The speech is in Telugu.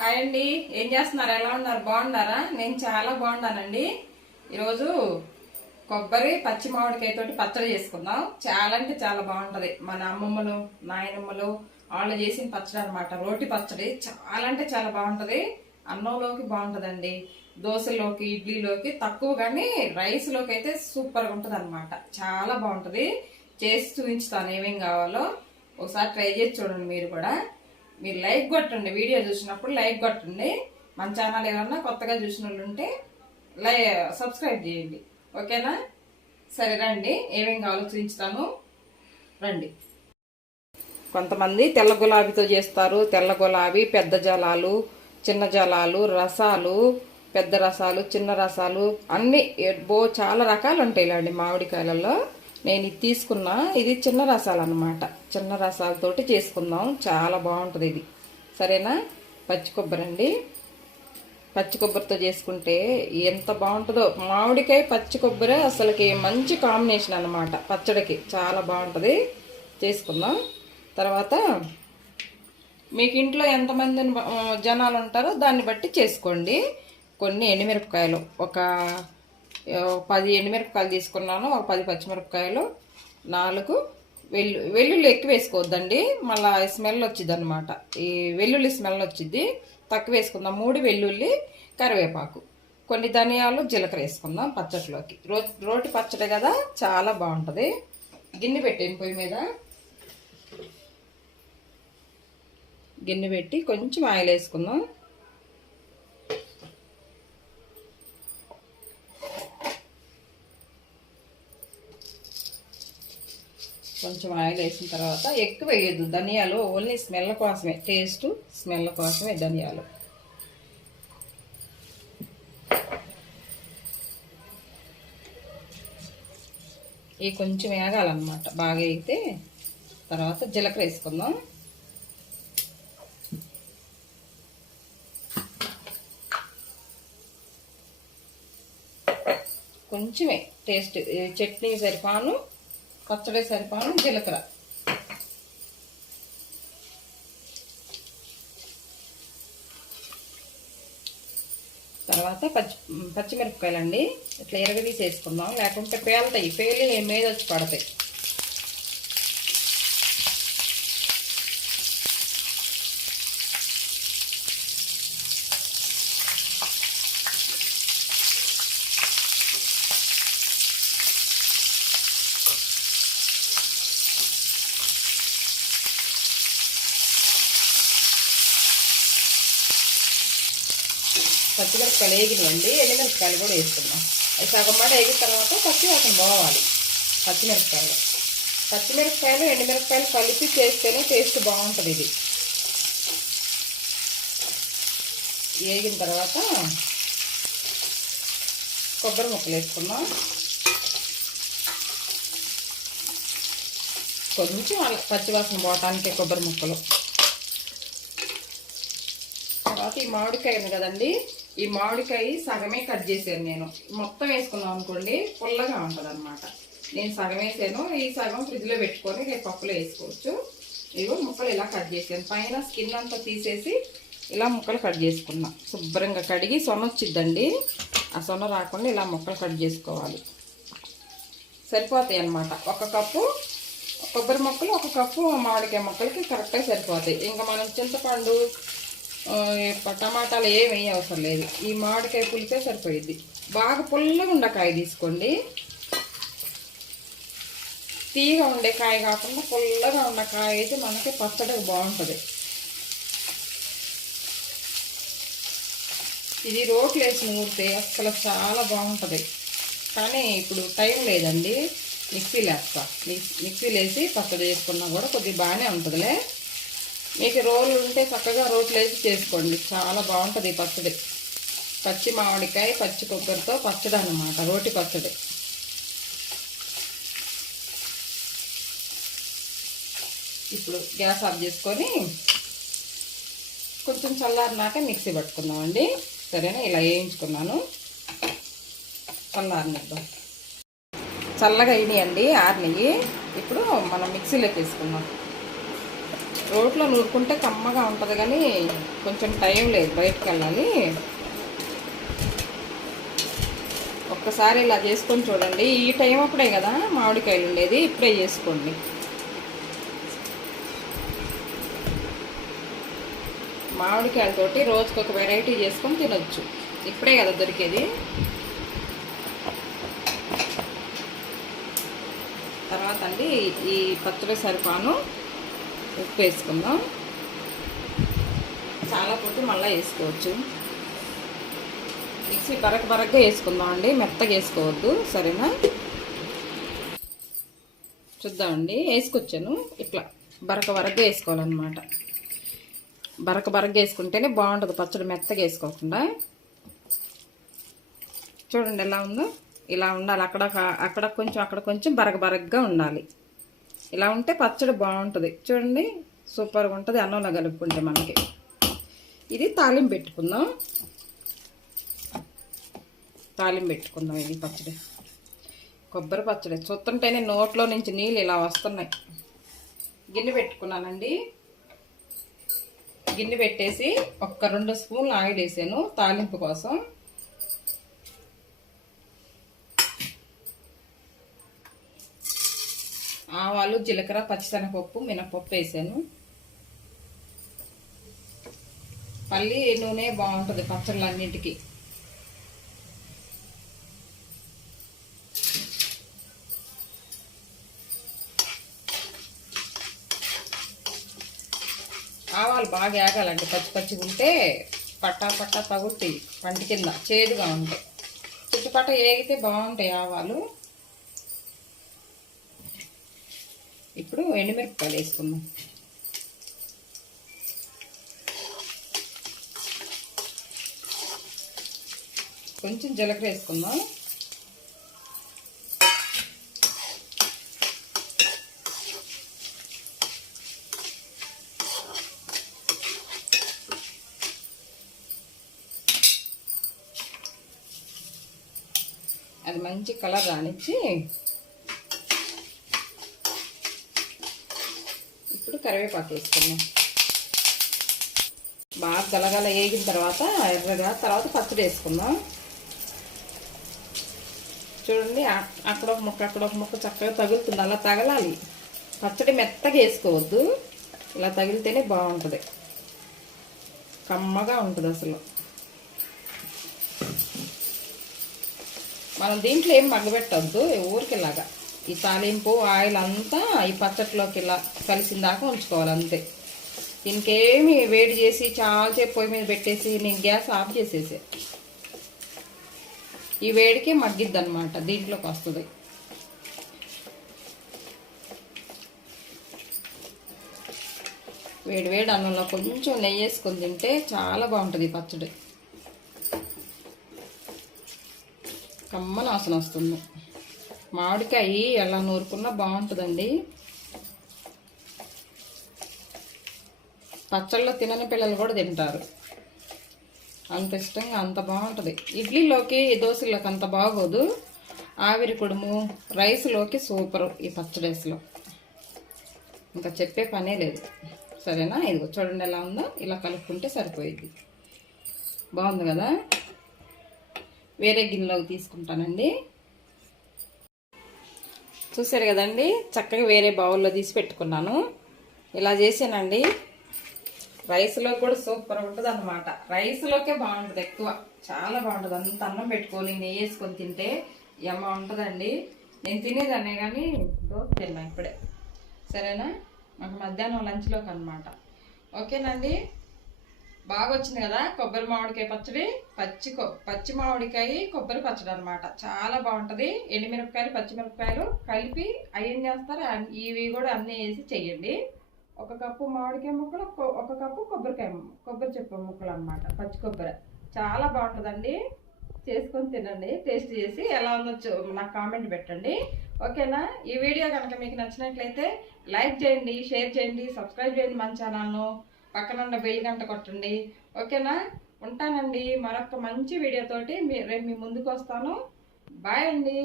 హాయ్ అండి, ఏం చేస్తున్నారు? ఎలా ఉన్నారు? బాగున్నారా? నేను చాలా బాగున్నానండి. ఈరోజు కొబ్బరి పచ్చి మామిడికాయ తోటి పచ్చడి చేసుకుందాం. చాలా అంటే చాలా బాగుంటది. మన అమ్మమ్మలు నాయనమ్మలు వాళ్ళు చేసిన పచ్చడి అనమాట. రోటి పచ్చడి చాలా అంటే చాలా బాగుంటది. అన్నంలోకి బాగుంటదండి, దోశలోకి ఇడ్లీలోకి తక్కువ, కానీ రైస్ లోకి అయితే సూపర్ గా ఉంటది అనమాట. చాలా బాగుంటది. చేసి చూపించుతాను ఏమేం కావాలో. ఒకసారి ట్రై చేసి చూడండి. మీరు కూడా మీరు లైక్ కొట్టండి, వీడియో చూసినప్పుడు లైక్ కొట్టండి. మన ఛానల్ ఏమన్నా కొత్తగా చూసిన వాళ్ళు ఉంటే సబ్స్క్రైబ్ చేయండి, ఓకేనా? సరే రండి, ఏమేం కావాలో చూపించుతాను, రండి. కొంతమంది తెల్ల గులాబీతో చేస్తారు. తెల్ల గులాబీ, పెద్ద జలాలు, చిన్న జలాలు, రసాలు, పెద్ద రసాలు, చిన్న రసాలు అన్నీ చాలా రకాలు ఉంటాయి ఇలాంటి మామిడికాయలలో. నేను ఇది తీసుకున్నా, ఇది చిన్న రసాలు అన్నమాట. చిన్న రసాలతోటి చేసుకుందాం, చాలా బాగుంటుంది ఇది. సరేనా? పచ్చి కొబ్బరి అండి. పచ్చి కొబ్బరితో చేసుకుంటే ఎంత బాగుంటుందో. మామిడికాయ పచ్చి కొబ్బరి అసలుకి మంచి కాంబినేషన్ అన్నమాట పచ్చడికి, చాలా బాగుంటుంది. చేసుకుందాం. తర్వాత మీకు ఇంట్లో ఎంతమంది జనాలు ఉంటారో దాన్ని బట్టి చేసుకోండి. కొన్ని ఎండుమిరపకాయలు, ఒక 10 ఎండుమిరపకాయలు తీసుకున్నాను. ఒక 10 పచ్చిమిరపకాయలు, 4 వెల్లుల్లి ఎక్కువ వేసుకోవద్దండి, మళ్ళీ స్మెల్ వచ్చింది అనమాట. ఈ వెల్లుల్లి స్మెల్ వచ్చింది, తక్కువ వేసుకుందాం. 3 వెల్లుల్లి, కరివేపాకు, కొన్ని ధనియాలు, జీలకర్ర వేసుకుందాం పచ్చడిలోకి. రోటి పచ్చడి కదా, చాలా బాగుంటుంది. గిన్నె పెట్టాను పొయ్యి మీద. గిన్నె పెట్టి కొంచెం ఆయిల్ వేసుకుందాం. కొంచెం ఆయిల్ వేసిన తర్వాత ఎక్కువ వేయద్దు ధనియాలు, ఓన్లీ స్మెల్ కోసమే, టేస్ట్ స్మెల్ కోసమే ధనియాలు. ఇవి కొంచెం వేగాలన్నమాట. బాగా వేగితే తర్వాత జీలకర్ర వేసుకుందాం. కొంచెమే టేస్ట్, చట్నీ సరిపాను, పచ్చడి సరిపాను జీలకర్ర. తర్వాత పచ్చిమిరపకాయలండి ఇట్లా ఎరగదీసేసుకుందాం, లేకుంటే పేలుతాయి. పేలి మీద వచ్చి పడతాయి. పచ్చిమిరపకాయలు వేగినాయండి, ఎండుమిరపకాయలు కూడా వేసుకున్నాం. అవి సగం మాట వేగిన తర్వాత పచ్చివాసన పోవాలి. పచ్చిమిరపకాయలు ఎండుమిరపకాయలు కలిపి చేస్తేనే టేస్ట్ బాగుంటుంది. ఇది వేగిన తర్వాత కొబ్బరి ముక్కలు వేసుకున్నాం. కొంచెం పచ్చివాసన పోవటానికి కొబ్బరి ముక్కలు. తర్వాత ఈ మామిడికాయ ఉంది కదండి, ఈ మామిడికాయ సగమే కట్ చేశాను నేను. మొత్తం వేసుకున్నాం అనుకోండి పుల్లగా ఉంటుంది అనమాట. నేను సగం వేసాను, ఈ సగం ఫ్రిడ్జ్లో పెట్టుకొని రేపు పప్పులో వేసుకోవచ్చు. ఇవి ముక్కలు ఇలా కట్ చేసాను. పైన స్కిన్ అంతా తీసేసి ఇలా ముక్కలు కట్ చేసుకున్నా. శుభ్రంగా కడిగి సొన వచ్చిద్దండి, ఆ సొన రాకుండా ఇలా ముక్కలు కట్ చేసుకోవాలి. సరిపోతాయి అన్నమాట. 1 కప్పు కొబ్బరి ముక్కలు, 1 కప్పు మామిడికాయ ముక్కలకి కరెక్ట్గా సరిపోతాయి. ఇంకా మనం చింతపండు, టమాటాలు ఏమి వేయ అవసరం లేదు. ఈ మామిడికాయ పులిపే సరిపోయిద్ది. బాగా పుల్లగా ఉండే కాయ తీసుకోండి. తీగా ఉండే కాయ కాకుండా పుల్లగా ఉన్న కాయ అయితే మనకి పచ్చడికి బాగుంటుంది. ఇది రోట్లు వేసి నూరితే అసలు చాలా బాగుంటుంది. కానీ ఇప్పుడు టైం లేదండి, మిక్సీలో వేస్తా. మిక్సీలో వేసి పచ్చడి చేసుకున్నా కూడా కొద్దిగా బాగానే ఉంటుందిలే. మీకు రోలు ఉంటే చక్కగా రోట్లు వేసి చేసుకోండి, చాలా బాగుంటుంది ఈ పచ్చడి. పచ్చి మామిడికాయ పచ్చి కొబ్బరితో పచ్చడి అన్నమాట, రోటి పచ్చడి. ఇప్పుడు గ్యాస్ ఆఫ్ చేసుకొని కొంచెం చల్లారినాక మిక్సీ పట్టుకుందామండి. సరేనా? ఇలా వేయించుకున్నాను, చల్లారనిద్దాం. చల్లగా అయినాయండి, ఆరినవి. ఇప్పుడు మనం మిక్సీలోకి వేసుకుందాం. రోట్లో నూరుకుంటే కమ్మగా ఉంటుంది, కానీ కొంచెం టైం లేదు, బయటకు వెళ్ళాలి. ఒక్కసారి ఇలా చేసుకొని చూడండి. ఈ టైం అప్పుడే కదా మామిడికాయలు ఉండేది, ఇప్పుడే చేసుకోండి. మామిడికాయలతోటి రోజుకొక వెరైటీ చేసుకొని తినొచ్చు. ఇప్పుడే కదా దొరికేది. తర్వాత అండి ఈ పచ్చడి సరిపాను ఉప్పు వేసుకుందాం. చాలా పొట్టు మళ్ళీ వేసుకోవచ్చు. మిక్సీ బరకగా వేసుకుందాం అండి, మెత్తగా వేసుకోవద్దు, సరేనా? చూద్దామండి, వేసుకొచ్చాను. ఇట్లా బరకగా వేసుకోవాలన్నమాట. బరకగా వేసుకుంటేనే బాగుంటుంది పచ్చడి, మెత్తగా వేసుకోకుండా. చూడండి ఎలా ఉందో, ఇలా ఉండాలి. అక్కడ కొంచెం అక్కడ కొంచెం బరకగా ఉండాలి. ఇలా ఉంటే పచ్చడి బాగుంటుంది. చూడండి సూపర్గా ఉంటుంది అన్నంలో కలుపుకుంటే మనకి. ఇది తాలింపు పెట్టుకుందాం. ఇది పచ్చడి, కొబ్బరి పచ్చడి. చూస్తుంటేనే నోట్లో నుంచి నీళ్ళు ఇలా వస్తున్నాయి. గిన్నె పెట్టుకున్నానండి. గిన్నె పెట్టేసి 2 స్పూన్లు ఆయిల్ వేసాను తాలింపు కోసం. ఆవాలు, జీలకర్ర, పచ్చిశనగపప్పు, మినపప్పు వేసాను. పల్లి నూనె బాగుంటుంది పచ్చళ్ళన్నింటికి. ఆవాలు బాగా ఏగాలండి, పచ్చిగా ఉంటే పట్టా తగులుతాయి పంటి కింద, చేదుగా ఉంటాయి. చుట్టుపట్ట ఏగితే బాగుంటాయి ఆవాలు. ఇప్పుడు ఎండుమిరపకాయలు వేసుకుందాం. కొంచెం జీలకర్ర వేసుకుందాం. అది మంచి కలర్ రానిచ్చి ఇప్పుడు కరివేపాకు వేసుకున్నాం. బాగా గలగల వేగిన తర్వాత ఎర్రగా తర్వాత పచ్చడి వేసుకుందాం. చూడండి అక్కడ ఒక ముక్క చక్కగా తగులుతుంది. అలా తగలాలి. పచ్చడి మెత్తగా వేసుకోవద్దు, ఇలా తగిలితేనే బాగుంటుంది, కమ్మగా ఉంటుంది అసలు. మనం దీంట్లో ఏం మగ్గబెట్టద్దు, ఊరికిలాగా ఈ తాలింపు ఆయిల్ అంతా ఈ పచ్చట్లోకి ఇలా కలిసిన దాకా ఉంచుకోవాలి అంతే. దీనికేమి వేడి చేసి చాలాసేపు పొయ్యి మీద పెట్టేసి నేను గ్యాస్ ఆఫ్ చేసేసే. ఈ వేడికే మగ్గిద్ది అనమాట, దీంట్లోకి వస్తుంది. వేడి అన్నంలో కొంచెం నెయ్యి వేసుకొని తింటే చాలా బాగుంటుంది ఈ పచ్చడి. కమ్మన వాసన వస్తుంది. మామిడికాయ ఎలా నూరుకున్నా బాగుంటుందండి. పచ్చళ్ళలో తినని పిల్లలు కూడా తింటారు, అంత ఇష్టంగా, అంత బాగుంటుంది. ఇడ్లీలోకి, దోశలోకి అంత బాగోదు. ఆవిరి కుడుము, రైస్లోకి సూపరు ఈ పచ్చడేసులో, ఇంకా చెప్పే పనే లేదు. సరేనా? ఇదిగో చూడండి ఎలా ఉందో, ఇలా కలుపుకుంటే సరిపోయింది. బాగుంది కదా? వేరే గిన్నెలోకి తీసుకుంటానండి. చూసారు కదండి, చక్కగా వేరే బౌల్లో తీసి పెట్టుకున్నాను. ఇలా చేసానండి. రైస్లో కూడా సూపర్ ఉంటుంది అన్నమాట. రైస్లోకే బాగుంటుంది ఎక్కువ, చాలా బాగుంటుంది. అంత అన్నం పెట్టుకొని నెయ్యి వేసుకొని తింటే ఏమో ఉంటుందండి. నేను తినేదాన్నే కానీ దోశ తిన్నా ఇప్పుడే. సరేనా? మాకు మధ్యాహ్నం లంచ్లోకి అనమాట. ఓకేనండి, బాగా వచ్చింది కదా కొబ్బరి మామిడికాయ పచ్చడి. పచ్చి మామిడికాయ కొబ్బరి పచ్చడి అనమాట, చాలా బాగుంటుంది. ఎండుమిరపకాయలు, పచ్చిమిరపకాయలు కలిపి అయ్యం చేస్తారు. ఇవి కూడా అన్నీ వేసి చెయ్యండి. 1 కప్పు మామిడికాయ ముక్కలు, 1 కప్పు కొబ్బరి చెప్ప ముక్కలు అనమాట, పచ్చి కొబ్బరి. చాలా బాగుంటుందండి, చేసుకొని తినండి. టేస్ట్ చేసి ఎలా ఉందో నాకు కామెంట్ పెట్టండి. ఓకేనా? ఈ వీడియో కనుక మీకు నచ్చినట్లయితే లైక్ చేయండి, షేర్ చేయండి, సబ్స్క్రైబ్ చేయండి మన ఛానల్ను. పక్కన ఉన్న బెల్ గంట కొట్టండి. ఓకేనా? ఉంటానండి. మరొక మంచి వీడియోతోటి రేపు మీ ముందుకు వస్తాను. బాయ్ అండి.